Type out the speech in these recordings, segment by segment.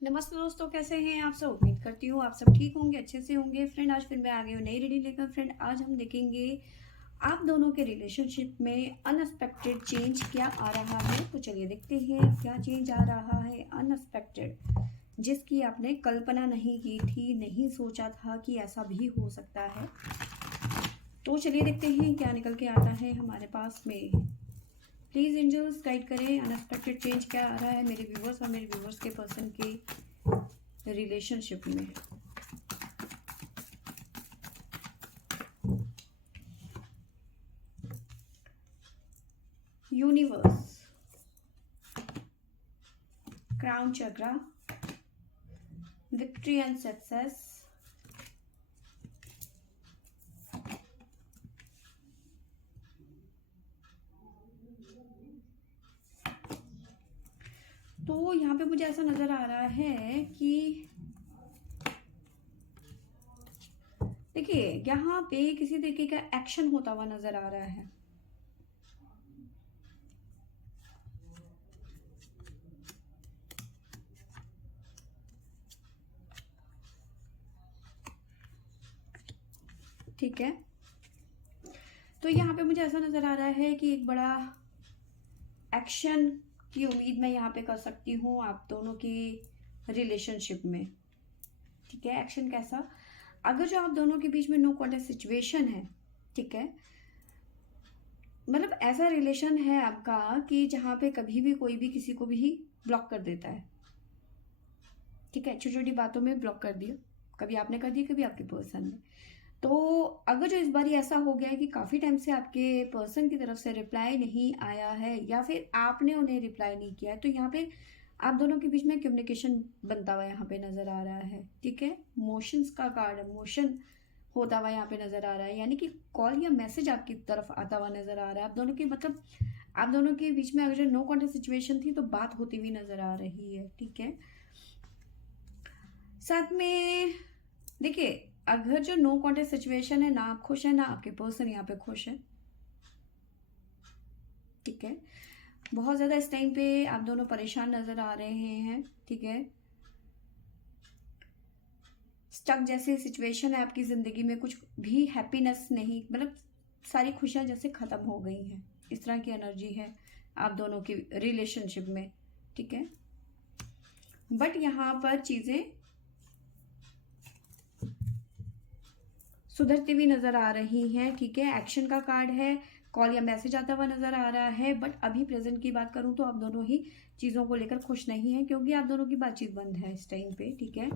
नमस्ते दोस्तों, कैसे हैं आप सब। उम्मीद करती हूँ आप सब ठीक होंगे, अच्छे से होंगे। फ्रेंड, आज फिर मैं आ गई हूँ नई रीडिंग लेकर। फ्रेंड, आज हम देखेंगे आप दोनों के रिलेशनशिप में अनएक्सपेक्टेड चेंज क्या आ रहा है। तो चलिए देखते हैं क्या चेंज आ रहा है अनएक्सपेक्टेड, जिसकी आपने कल्पना नहीं की थी, नहीं सोचा था कि ऐसा भी हो सकता है। तो चलिए देखते हैं क्या निकल के आता है हमारे पास में। प्लीज़ एंजल्स गाइड करें, अनएक्सपेक्टेड चेंज क्या आ रहा है मेरे व्यूवर्स और मेरे व्यूवर्स के पर्सन के रिलेशनशिप में। Universe, crown chakra, victory and success, तो यहाँ पे मुझे ऐसा नजर आ रहा है कि देखिए यहाँ पे किसी तरीके का एक्शन होता हुआ नजर आ रहा है। ठीक है, तो यहाँ पे मुझे ऐसा नजर आ रहा है कि एक बड़ा एक्शन की उम्मीद मैं यहाँ पे कर सकती हूँ आप दोनों की रिलेशनशिप में। ठीक है, एक्शन कैसा, अगर जो आप दोनों के बीच में नो कॉन्टेक्ट सिचुएशन है, ठीक है, मतलब ऐसा रिलेशन है आपका कि जहाँ पे कभी भी कोई भी किसी को भी ब्लॉक कर देता है। ठीक है, छोटी छोटी बातों में ब्लॉक कर दिया, कभी आपने कर दिया, कभी आपके पर्सन ने। तो अगर जो इस बार ऐसा हो गया है कि काफ़ी टाइम से आपके पर्सन की तरफ से रिप्लाई नहीं आया है या फिर आपने उन्हें रिप्लाई नहीं किया है, तो यहाँ पे आप दोनों के बीच में कम्युनिकेशन बनता हुआ यहाँ पे नजर आ रहा है। ठीक है, मोशंस का कार्ड, मोशन होता हुआ यहाँ पे नजर आ रहा है, यानी कि कॉल या मैसेज आपकी तरफ आता हुआ नजर आ रहा है। आप दोनों के मतलब आप दोनों के बीच में अगर नो कॉन्टेक्ट सिचुएशन थी तो बात होती हुई नजर आ रही है। ठीक है, साथ में देखिए अगर जो नो कॉन्टेक्ट सिचुएशन है, ना आप खुश है ना आपके पर्सन यहाँ पे खुश है। ठीक है, बहुत ज्यादा इस टाइम पे आप दोनों परेशान नजर आ रहे हैं। ठीक है, स्टक जैसी सिचुएशन है आपकी जिंदगी में, कुछ भी हैप्पीनेस नहीं, मतलब सारी खुशियां जैसे खत्म हो गई हैं, इस तरह की एनर्जी है आप दोनों की रिलेशनशिप में। ठीक है, बट यहाँ पर चीजें सुधरती हुई नजर आ रही हैं। ठीक है, एक्शन का कार्ड है, कॉल या मैसेज आता हुआ नजर आ रहा है, बट अभी प्रेजेंट की बात करूं तो आप दोनों ही चीजों को लेकर खुश नहीं है, क्योंकि आप दोनों की बातचीत बंद है इस टाइम पे। ठीक है,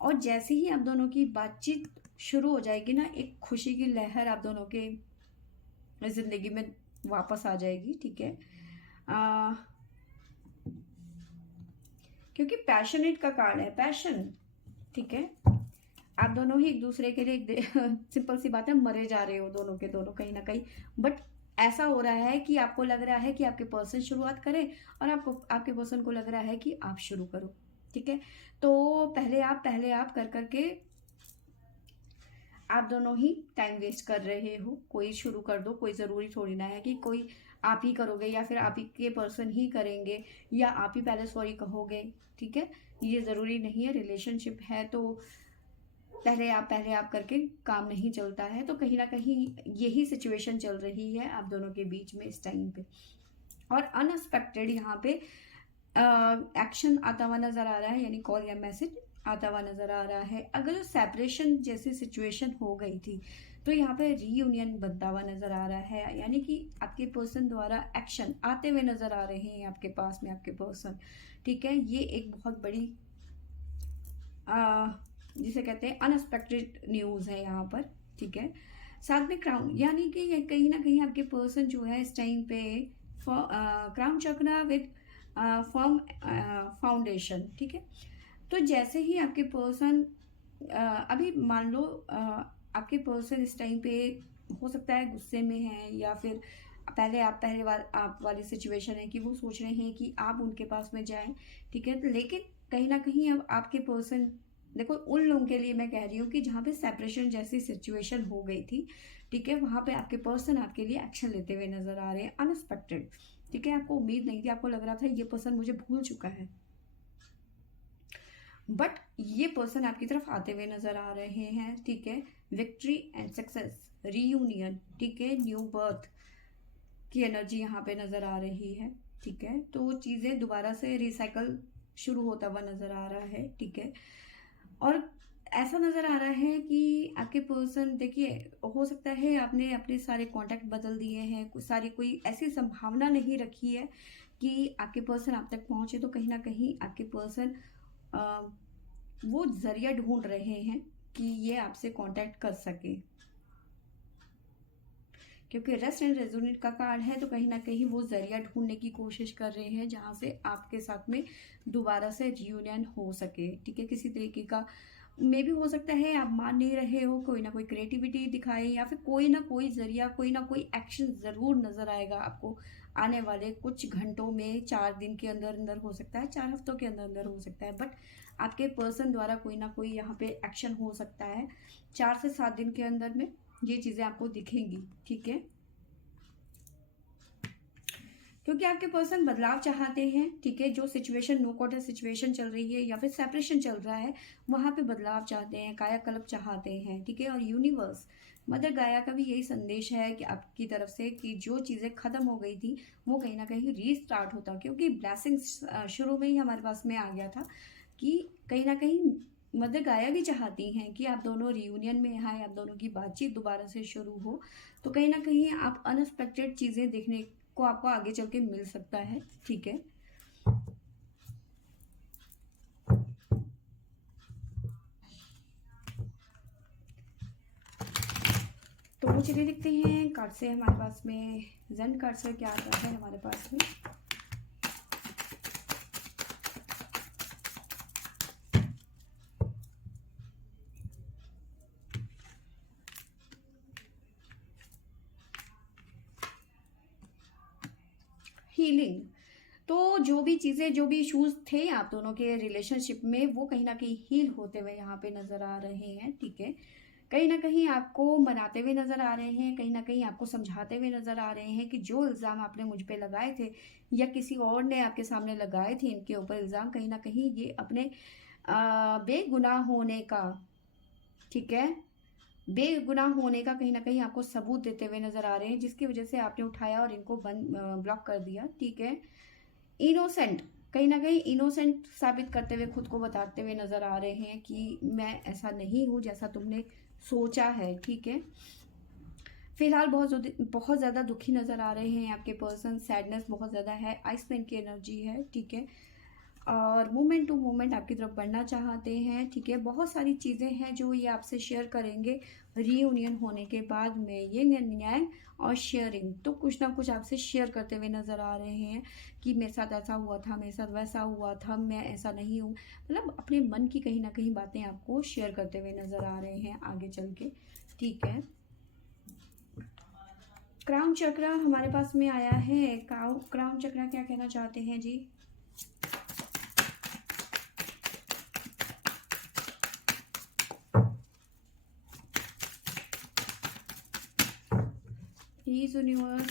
और जैसे ही आप दोनों की बातचीत शुरू हो जाएगी ना, एक खुशी की लहर आप दोनों के जिंदगी में वापस आ जाएगी। ठीक है, आ, क्योंकि पैशनेट का कार्ड है, पैशन। ठीक है, आप दोनों ही एक दूसरे के लिए सिंपल सी बात है, मरे जा रहे हो दोनों के दोनों कहीं ना कहीं, बट ऐसा हो रहा है कि आपको लग रहा है कि आपके पर्सन शुरुआत करे और आपको आपके पर्सन को लग रहा है कि आप शुरू करो। ठीक है, तो पहले आप कर करके आप दोनों ही टाइम वेस्ट कर रहे हो। कोई शुरू कर दो, कोई ज़रूरी थोड़ी ना है कि कोई आप ही करोगे या फिर आप ही के पर्सन ही करेंगे या आप ही पहले सॉरी कहोगे। ठीक है, ये ज़रूरी नहीं है, रिलेशनशिप है तो पहले आप करके काम नहीं चलता है। तो कहीं ना कहीं यही सिचुएशन चल रही है आप दोनों के बीच में इस टाइम पे, और अनएक्सपेक्टेड यहाँ पे एक्शन आता हुआ नजर आ रहा है, यानी कॉल या मैसेज आता हुआ नजर आ रहा है। अगर जो सेपरेशन जैसी सिचुएशन हो गई थी तो यहाँ पे रीयूनियन बनता हुआ नजर आ रहा है, यानी कि आपके पर्सन द्वारा एक्शन आते हुए नजर आ रहे हैं आपके पास में आपके पर्सन। ठीक है, ये एक बहुत बड़ी जिसे कहते हैं अनएक्सपेक्टेड न्यूज़ है यहाँ पर। ठीक है, साथ में क्राउन, यानी कि ये कहीं ना कहीं आपके पर्सन जो है इस टाइम पे क्राउन चक्र विद फर्म फाउंडेशन। ठीक है, तो जैसे ही आपके पर्सन अभी मान लो आपके पर्सन इस टाइम पे हो सकता है गुस्से में है, या फिर पहले बार आप वाली सिचुएशन है कि वो सोच रहे हैं कि आप उनके पास में जाएं। ठीक है, लेकिन कहीं ना कहीं अब आपके पर्सन, देखो उन लोगों के लिए मैं कह रही हूँ कि जहाँ पे सेपरेशन जैसी सिचुएशन हो गई थी, ठीक है, वहां पे आपके पर्सन आपके लिए एक्शन लेते हुए नजर आ रहे हैं अनएक्सपेक्टेड। ठीक है, आपको उम्मीद नहीं थी, आपको लग रहा था ये पर्सन मुझे भूल चुका है, बट ये पर्सन आपकी तरफ आते हुए नजर आ रहे हैं, ठीक है। विक्ट्री एंड सक्सेस, रीयूनियन, ठीक है, न्यू बर्थ की एनर्जी यहाँ पे नजर आ रही है, ठीक है। तो चीजें दोबारा से रिसाइकल शुरू होता हुआ नजर आ रहा है, ठीक है। और ऐसा नजर आ रहा है कि आपके पर्सन, देखिए, हो सकता है आपने अपने सारे कांटेक्ट बदल दिए हैं, सारी कोई ऐसी संभावना नहीं रखी है कि आपके पर्सन आप तक पहुंचे। तो कहीं ना कहीं आपके पर्सन वो जरिया ढूंढ रहे हैं कि ये आपसे कांटेक्ट कर सके, क्योंकि रेस्ट एंड रेजोनेट का कार्ड है। तो कहीं ना कहीं वो जरिया ढूंढने की कोशिश कर रहे हैं जहां से आपके साथ में दोबारा से रियूनियन हो सके, ठीक है। किसी तरीके का मे भी हो सकता है आप मान नहीं रहे हो, कोई ना कोई क्रिएटिविटी दिखाए या फिर कोई ना कोई जरिया, कोई ना कोई एक्शन जरूर नजर आएगा आपको आने वाले कुछ घंटों में। 4 दिन के अंदर अंदर हो सकता है, 4 हफ्तों के अंदर अंदर हो सकता है, बट आपके पर्सन द्वारा कोई ना कोई यहाँ पे एक्शन हो सकता है 4 से 7 दिन के अंदर में। ये चीजें आपको दिखेंगी, ठीक है, क्योंकि आपके पर्सन बदलाव चाहते हैं, ठीक है। जो सिचुएशन, नो कॉन्टेक्ट सिचुएशन चल रही है या फिर सेपरेशन चल रहा है, वहां पे बदलाव चाहते हैं, कायाकल्प चाहते हैं, ठीक है। और यूनिवर्स, मदर गाया का भी यही संदेश है कि आपकी तरफ से कि जो चीजें खत्म हो गई थी वो कहीं ना कहीं रीस्टार्ट होता, क्योंकि ब्लेसिंग्स शुरू में ही हमारे पास में आ गया था कि कहीं ना कहीं मदर गाया भी चाहती हैं कि आप दोनों रियूनियन में आए, आप दोनों की बातचीत दोबारा से शुरू हो। तो कहीं ना कहीं आप अनएक्सपेक्टेड चीजें देखने को आपको आगे चल के मिल सकता है, ठीक है। तो चलिए देखते हैं कार्ड से हमारे पास में, जेन कार्ड से क्या आता है हमारे पास में। हीलिंग, तो जो भी चीजें, जो भी इश्यूज थे आप दोनों के रिलेशनशिप में, वो कहीं ना कहीं हील होते हुए यहाँ पे नजर आ रहे हैं, ठीक है। कहीं ना कहीं आपको मनाते हुए नजर आ रहे हैं, कहीं ना कहीं आपको समझाते हुए नजर आ रहे हैं कि जो इल्जाम आपने मुझ पे लगाए थे या किसी और ने आपके सामने लगाए थे इनके ऊपर इल्जाम, कहीं ना कहीं ये अपने बेगुनाह होने का, ठीक है, बेगुनाह होने का कहीं ना कहीं आपको सबूत देते हुए नजर आ रहे हैं, जिसकी वजह से आपने उठाया और इनको बंद, ब्लॉक कर दिया, ठीक है। इनोसेंट, कहीं ना कहीं इनोसेंट साबित करते हुए खुद को बताते हुए नजर आ रहे हैं कि मैं ऐसा नहीं हूं जैसा तुमने सोचा है, ठीक है। फिलहाल बहुत ज्यादा दुखी नजर आ रहे हैं आपके पर्सन, सैडनेस बहुत ज्यादा है, आइसमैन की एनर्जी है, ठीक है। और मोमेंट टू मोमेंट आपकी तरफ बढ़ना चाहते हैं, ठीक है। बहुत सारी चीजें हैं जो ये आपसे शेयर करेंगे रीयूनियन होने के बाद में। ये न्याय और शेयरिंग, तो कुछ ना कुछ आपसे शेयर करते हुए नजर आ रहे हैं कि मेरे साथ ऐसा हुआ था, मेरे साथ वैसा हुआ था, मैं ऐसा नहीं हूँ, मतलब अपने मन की कहीं ना कहीं बातें आपको शेयर करते हुए नजर आ रहे हैं आगे चल के, ठीक है। क्राउन चक्र हमारे पास में आया है। क्राउन चक्र क्या कहना चाहते हैं जी? प्लीज यूनिवर्स,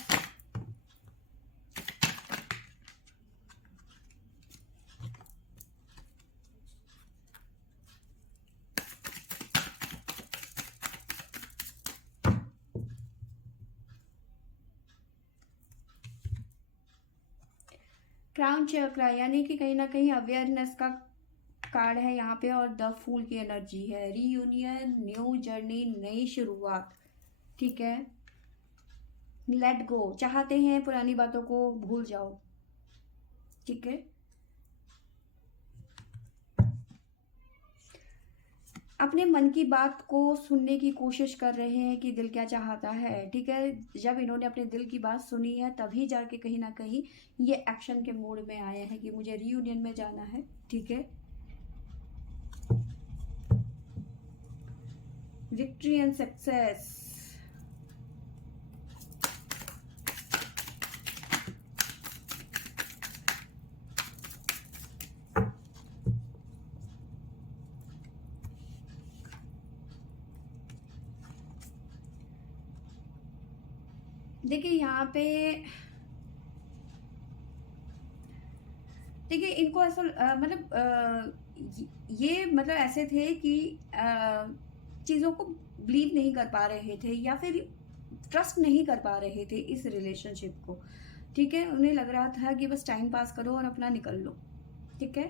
क्राउन चक्र यानी कि कहीं ना कहीं अवेयरनेस का कार्ड है यहाँ पे, और द फूल की एनर्जी है। रीयूनियन, न्यू जर्नी, नई शुरुआत, ठीक है। लेट गो चाहते हैं, पुरानी बातों को भूल जाओ, ठीक है। अपने मन की बात को सुनने की कोशिश कर रहे हैं कि दिल क्या चाहता है, ठीक है। जब इन्होंने अपने दिल की बात सुनी है तभी जाके कहीं ना कहीं ये एक्शन के मोड में आए हैं कि मुझे रीयूनियन में जाना है, ठीक है। विक्ट्री एंड सक्सेस, देखिए यहाँ पे, देखिए इनको ऐसा ये मतलब ऐसे थे कि चीज़ों को बिलीव नहीं कर पा रहे थे या फिर ट्रस्ट नहीं कर पा रहे थे इस रिलेशनशिप को। ठीक है, उन्हें लग रहा था कि बस टाइम पास करो और अपना निकल लो। ठीक है,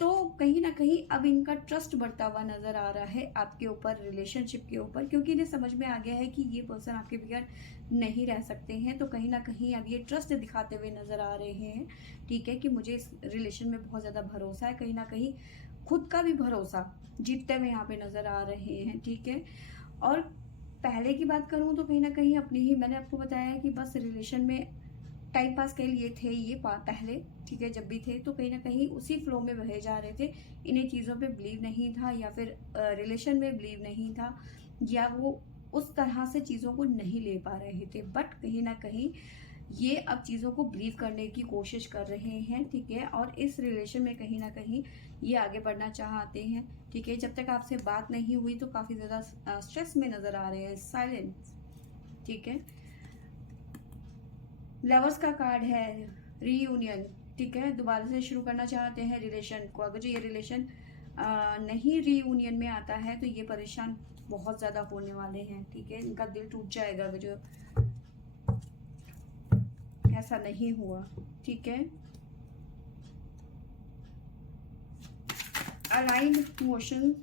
तो कहीं ना कहीं अब इनका ट्रस्ट बढ़ता हुआ नजर आ रहा है आपके ऊपर, रिलेशनशिप के ऊपर, क्योंकि इन्हें समझ में आ गया है कि ये पर्सन आपके बगैर नहीं रह सकते हैं। तो कहीं ना कहीं अब ये ट्रस्ट दिखाते हुए नजर आ रहे हैं। ठीक है, कि मुझे इस रिलेशन में बहुत ज़्यादा भरोसा है, कहीं ना कहीं खुद का भी भरोसा जीतते हुए यहाँ पे नजर आ रहे हैं। ठीक है, और पहले की बात करूँ तो कहीं ना कहीं अपनी ही, मैंने आपको बताया कि बस रिलेशन में टाइम पास के लिए थे ये पहले। ठीक है, जब भी थे तो कहीं ना कहीं उसी फ्लो में बहे जा रहे थे। इन्हें चीज़ों पे बिलीव नहीं था या फिर रिलेशन में बिलीव नहीं था, या वो उस तरह से चीज़ों को नहीं ले पा रहे थे। बट कहीं ना कहीं ये अब चीज़ों को बिलीव करने की कोशिश कर रहे हैं। ठीक है, और इस रिलेशन में कहीं ना कहीं ये आगे बढ़ना चाहते हैं। ठीक है, जब तक आपसे बात नहीं हुई तो काफ़ी ज़्यादा स्ट्रेस में नज़र आ रहे हैं, साइलेंस। ठीक है, लवर्स का कार्ड है, रीयूनियन। ठीक है, दोबारा से शुरू करना चाहते हैं रिलेशन को। अगर जो ये रिलेशन नहीं रीयूनियन में आता है तो ये परेशान बहुत ज़्यादा होने वाले हैं। ठीक है, इनका दिल टूट जाएगा अगर जो ऐसा नहीं हुआ। ठीक है, अलाइंड इमोशन,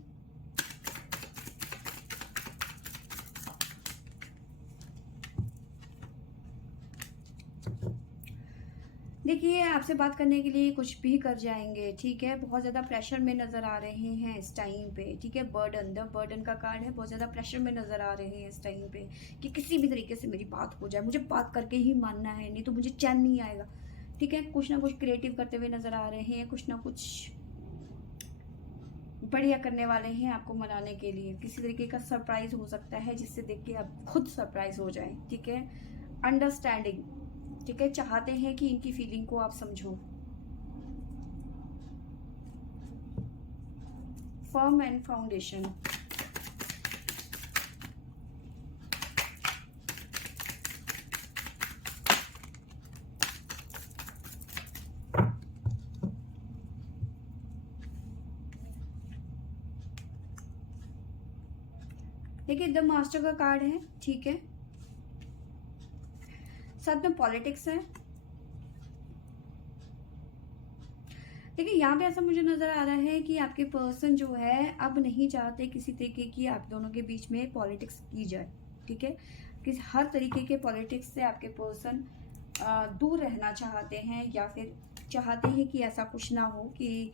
देखिए आपसे बात करने के लिए कुछ भी कर जाएंगे। ठीक है, बहुत ज़्यादा प्रेशर में नज़र आ रहे हैं इस टाइम पे। ठीक है, बर्डन, द बर्डन का कार्ड है, बहुत ज़्यादा प्रेशर में नज़र आ रहे हैं इस टाइम पे कि किसी भी तरीके से मेरी बात हो जाए, मुझे बात करके ही मानना है, नहीं तो मुझे चैन नहीं आएगा। ठीक है, कुछ ना कुछ क्रिएटिव करते हुए नज़र आ रहे हैं, कुछ ना कुछ बढ़िया करने वाले हैं आपको मनाने के लिए। किसी तरीके का सरप्राइज हो सकता है जिससे देख के आप खुद सरप्राइज हो जाएं। ठीक है, अंडरस्टैंडिंग। ठीक है, चाहते हैं कि इनकी फीलिंग को आप समझो। फर्म एंड फाउंडेशन, देखिए द मास्टर का कार्ड है। ठीक है, साथ में पॉलिटिक्स है। देखिए यहाँ पे ऐसा मुझे नजर आ रहा है कि आपके पर्सन जो है अब नहीं चाहते किसी तरीके की आप दोनों के बीच में पॉलिटिक्स की जाए। ठीक है, किसी हर तरीके के पॉलिटिक्स से आपके पर्सन दूर रहना चाहते हैं, या फिर चाहते हैं कि ऐसा कुछ ना हो कि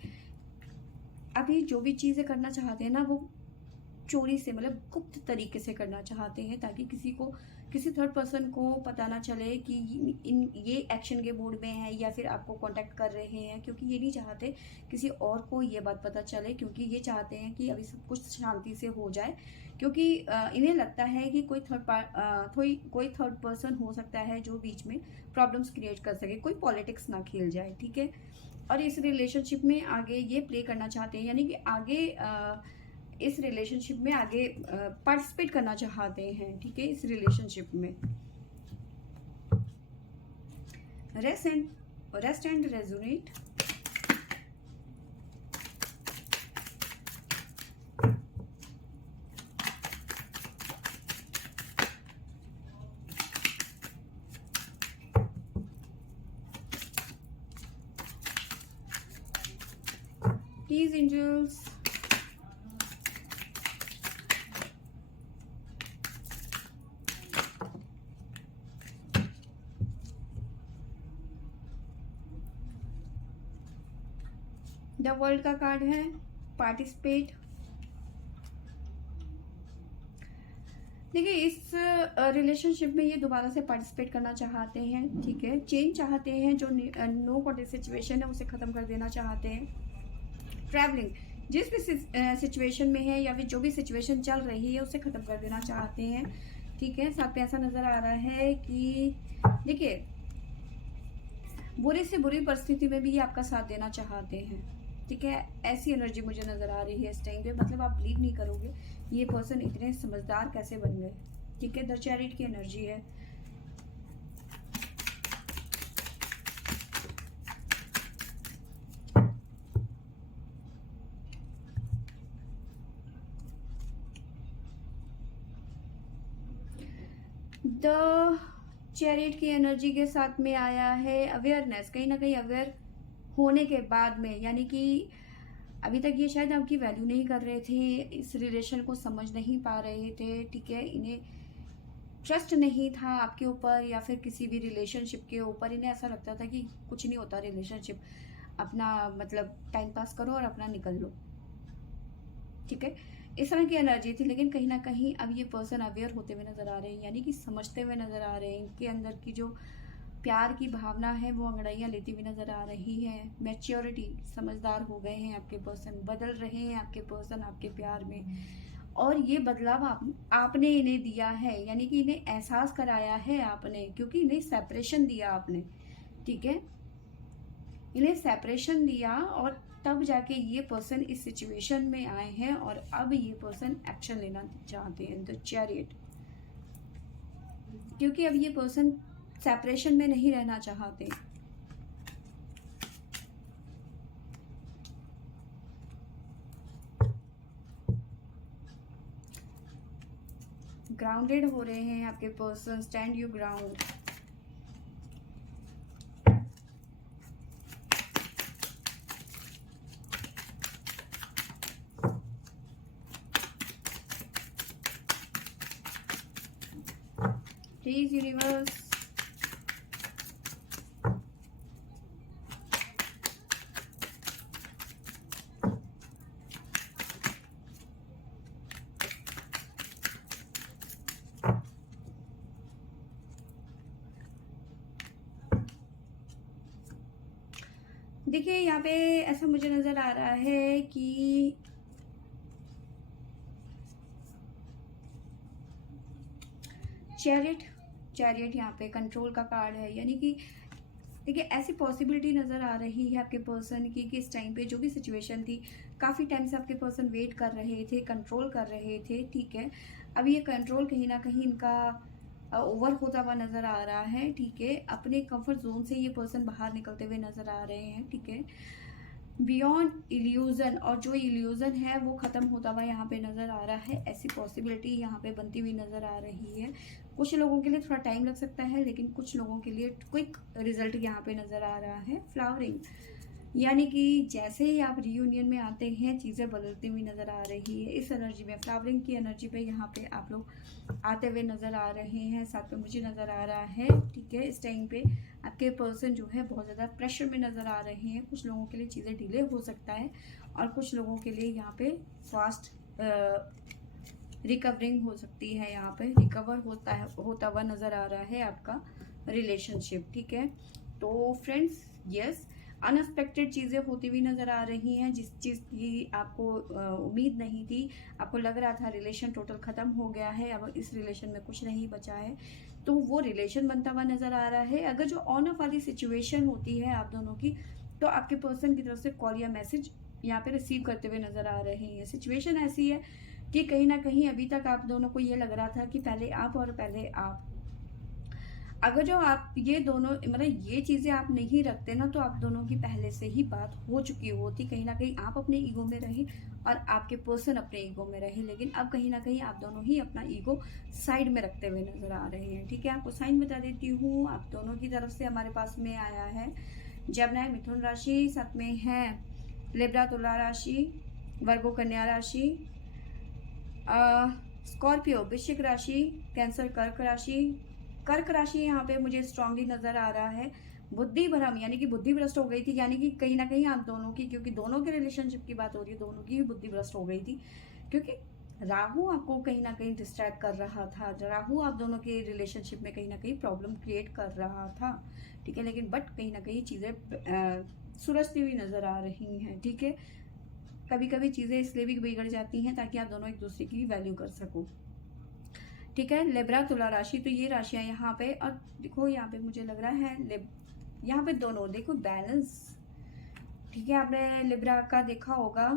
अभी जो भी चीज़ें करना चाहते हैं ना वो चोरी से, मतलब गुप्त तरीके से करना चाहते हैं, ताकि किसी थर्ड पर्सन को पता ना चले कि ये एक्शन के मूड में है या फिर आपको कांटेक्ट कर रहे हैं, क्योंकि ये नहीं चाहते किसी और को ये बात पता चले, क्योंकि ये चाहते हैं कि अभी सब कुछ शांति से हो जाए। क्योंकि इन्हें लगता है कि कोई थर्ड पर्सन हो सकता है जो बीच में प्रॉब्लम्स क्रिएट कर सके, कोई पॉलिटिक्स ना खेल जाए। ठीक है, और इस रिलेशनशिप में आगे ये प्ले करना चाहते हैं, यानी कि आगे इस रिलेशनशिप में आगे पार्टिसिपेट करना चाहते हैं। ठीक है, इस रिलेशनशिप में rest and resonate, please angels, the world का कार्ड है, पार्टिसिपेट। देखिए इस रिलेशनशिप में ये दोबारा से पार्टिसिपेट करना चाहते हैं। ठीक है, चेंज चाहते हैं, जो नो कॉन्टेक्ट सिचुएशन है उसे ख़त्म कर देना चाहते हैं। ट्रैवलिंग, जिस भी सिचुएशन में है या फिर जो भी सिचुएशन चल रही है उसे ख़त्म कर देना चाहते हैं। ठीक है, साथ में ऐसा नज़र आ रहा है कि देखिए बुरी से बुरी परिस्थिति में भी ये आपका साथ देना चाहते हैं। ठीक है, ऐसी एनर्जी मुझे नज़र आ रही है इस टाइम पे, मतलब आप बिलीव नहीं करोगे ये पर्सन इतने समझदार कैसे बन गए। ठीक है, द चैरिट की एनर्जी है। द चैरियट की एनर्जी के साथ में आया है अवेयरनेस, कहीं ना कहीं अवेयर होने के बाद में, यानी कि अभी तक ये शायद आपकी वैल्यू नहीं कर रहे थे, इस रिलेशन को समझ नहीं पा रहे थे, ठीक है, इन्हें ट्रस्ट नहीं था आपके ऊपर या फिर किसी भी रिलेशनशिप के ऊपर। इन्हें ऐसा लगता था कि कुछ नहीं होता रिलेशनशिप, अपना मतलब टाइम पास करो और अपना निकल लो, ठीक है, इस तरह की एनर्जी थी। लेकिन कहीं ना कहीं अब ये पर्सन अवेयर होते हुए नजर आ रहे हैं, यानी कि समझते हुए नजर आ रहे हैं। इनके अंदर की जो प्यार की भावना है वो अंगड़ाइयाँ लेती हुई नजर आ रही है। मैच्योरिटी, समझदार हो गए हैं आपके पर्सन, बदल रहे हैं आपके पर्सन आपके प्यार में। और ये बदलाव आपने इन्हें दिया है, यानी कि इन्हें एहसास कराया है आपने, क्योंकि इन्हें सेपरेशन दिया आपने, ठीक है, इन्हें सेपरेशन दिया और तब जाके ये पर्सन इस सिचुएशन में आए हैं और अब ये पर्सन एक्शन लेना चाहते हैं, द चैरियट, क्योंकि अब ये पर्सन सेपरेशन में नहीं रहना चाहते। ग्राउंडेड हो रहे हैं आपके person, stand your ground. Please universe, देखिए यहाँ पे ऐसा मुझे नजर आ रहा है कि चैरियट, चैरियट यहाँ पे कंट्रोल का कार्ड है, यानी कि देखिए ऐसी पॉसिबिलिटी नज़र आ रही है आपके पर्सन की कि इस टाइम पे जो भी सिचुएशन थी, काफ़ी टाइम से आपके पर्सन वेट कर रहे थे, कंट्रोल कर रहे थे, ठीक है, अब ये कंट्रोल कहीं ना कहीं इनका ओवर होता हुआ नज़र आ रहा है, ठीक है, अपने कंफर्ट जोन से ये पर्सन बाहर निकलते हुए नज़र आ रहे हैं, ठीक है, बियॉन्ड इल्यूजन, और जो इल्यूजन है वो ख़त्म होता हुआ यहाँ पे नज़र आ रहा है। ऐसी पॉसिबिलिटी यहाँ पे बनती हुई नज़र आ रही है। कुछ लोगों के लिए थोड़ा टाइम लग सकता है, लेकिन कुछ लोगों के लिए क्विक रिजल्ट यहाँ पे नज़र आ रहा है। फ्लावरिंग, यानी कि जैसे ही आप रियूनियन में आते हैं चीज़ें बदलती हुई नज़र आ रही है। इस एनर्जी में, फ्लावरिंग की एनर्जी पे यहाँ पे आप लोग आते हुए नज़र आ रहे हैं, साथ में मुझे नज़र आ रहा है, ठीक है, इस टाइम पे आपके पर्सन जो है बहुत ज़्यादा प्रेशर में नज़र आ रहे हैं। कुछ लोगों के लिए चीज़ें डिले हो सकता है और कुछ लोगों के लिए यहाँ पे फास्ट रिकवरिंग हो सकती है, यहाँ पे रिकवर होता हुआ नज़र आ रहा है आपका रिलेशनशिप, ठीक है। तो फ्रेंड्स, यस, अनएक्सपेक्टेड चीज़ें होती हुई नज़र आ रही हैं, जिस चीज़ की आपको उम्मीद नहीं थी। आपको लग रहा था रिलेशन टोटल ख़त्म हो गया है, अब इस रिलेशन में कुछ नहीं बचा है, तो वो रिलेशन बनता हुआ नज़र आ रहा है। अगर जो ऑन ऑफ वाली सिचुएशन होती है आप दोनों की, तो आपके पर्सन की तरफ से कॉल या मैसेज यहाँ पे रिसीव करते हुए नज़र आ रहे हैं। सिचुएशन ऐसी है कि कहीं ना कहीं अभी तक आप दोनों को ये लग रहा था कि पहले आप और पहले आप, अगर जो आप ये दोनों मतलब ये चीज़ें आप नहीं रखते ना, तो आप दोनों की पहले से ही बात हो चुकी होती। कहीं ना कहीं आप अपने ईगो में रहे और आपके पर्सन अपने ईगो में रहे, लेकिन अब कहीं ना कहीं आप दोनों ही अपना ईगो साइड में रखते हुए नजर आ रहे हैं, ठीक है। आपको साइन बता देती हूँ, आप दोनों की तरफ से हमारे पास में आया है जमनाई मिथुन राशि, साथ में है लिब्रा तुला राशि, वर्गो कन्या राशि, स्कॉर्पियो वृश्चिक राशि, कैंसर कर्क राशि। कर्क राशि यहाँ पे मुझे स्ट्रांगली नजर आ रहा है। बुद्धि भ्रम, यानी कि बुद्धि भ्रष्ट हो गई थी, यानी कि कहीं ना कहीं आप दोनों की, क्योंकि दोनों के रिलेशनशिप की बात हो रही है, दोनों की बुद्धि भ्रष्ट हो गई थी, क्योंकि राहु आपको कहीं ना कहीं डिस्ट्रैक्ट कर रहा था। राहु आप दोनों के रिलेशनशिप में कहीं ना कहीं प्रॉब्लम क्रिएट कर रहा था, ठीक है, लेकिन बट कहीं ना कहीं चीज़ें सुलझती हुई नजर आ रही हैं, ठीक है। कभी कभी चीज़ें इसलिए भी बिगड़ जाती हैं ताकि आप दोनों एक दूसरे की वैल्यू कर सको, ठीक है। लिब्रा तुला राशि, तो ये राशियां यहाँ पे, और देखो यहाँ पे मुझे लग रहा है यहाँ पे दोनों देखो बैलेंस, ठीक है। आपने लिब्रा का देखा होगा,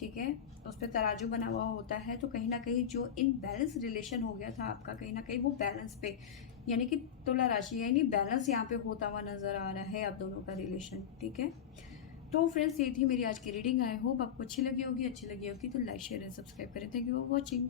ठीक है, उस पर तराजू बना हुआ होता है, तो कहीं ना कहीं जो इनबैलेंस रिलेशन हो गया था आपका, कहीं ना कहीं वो बैलेंस पे, यानी कि तुला राशि यानी बैलेंस यहाँ पे होता हुआ नजर आ रहा है आप दोनों का रिलेशन, ठीक है। तो फ्रेंड्स, ये थी मेरी आज की रीडिंग। आई होप आपको अच्छी लगी होगी तो लाइक शेयर एंड सब्सक्राइब करें। Thank you for watching.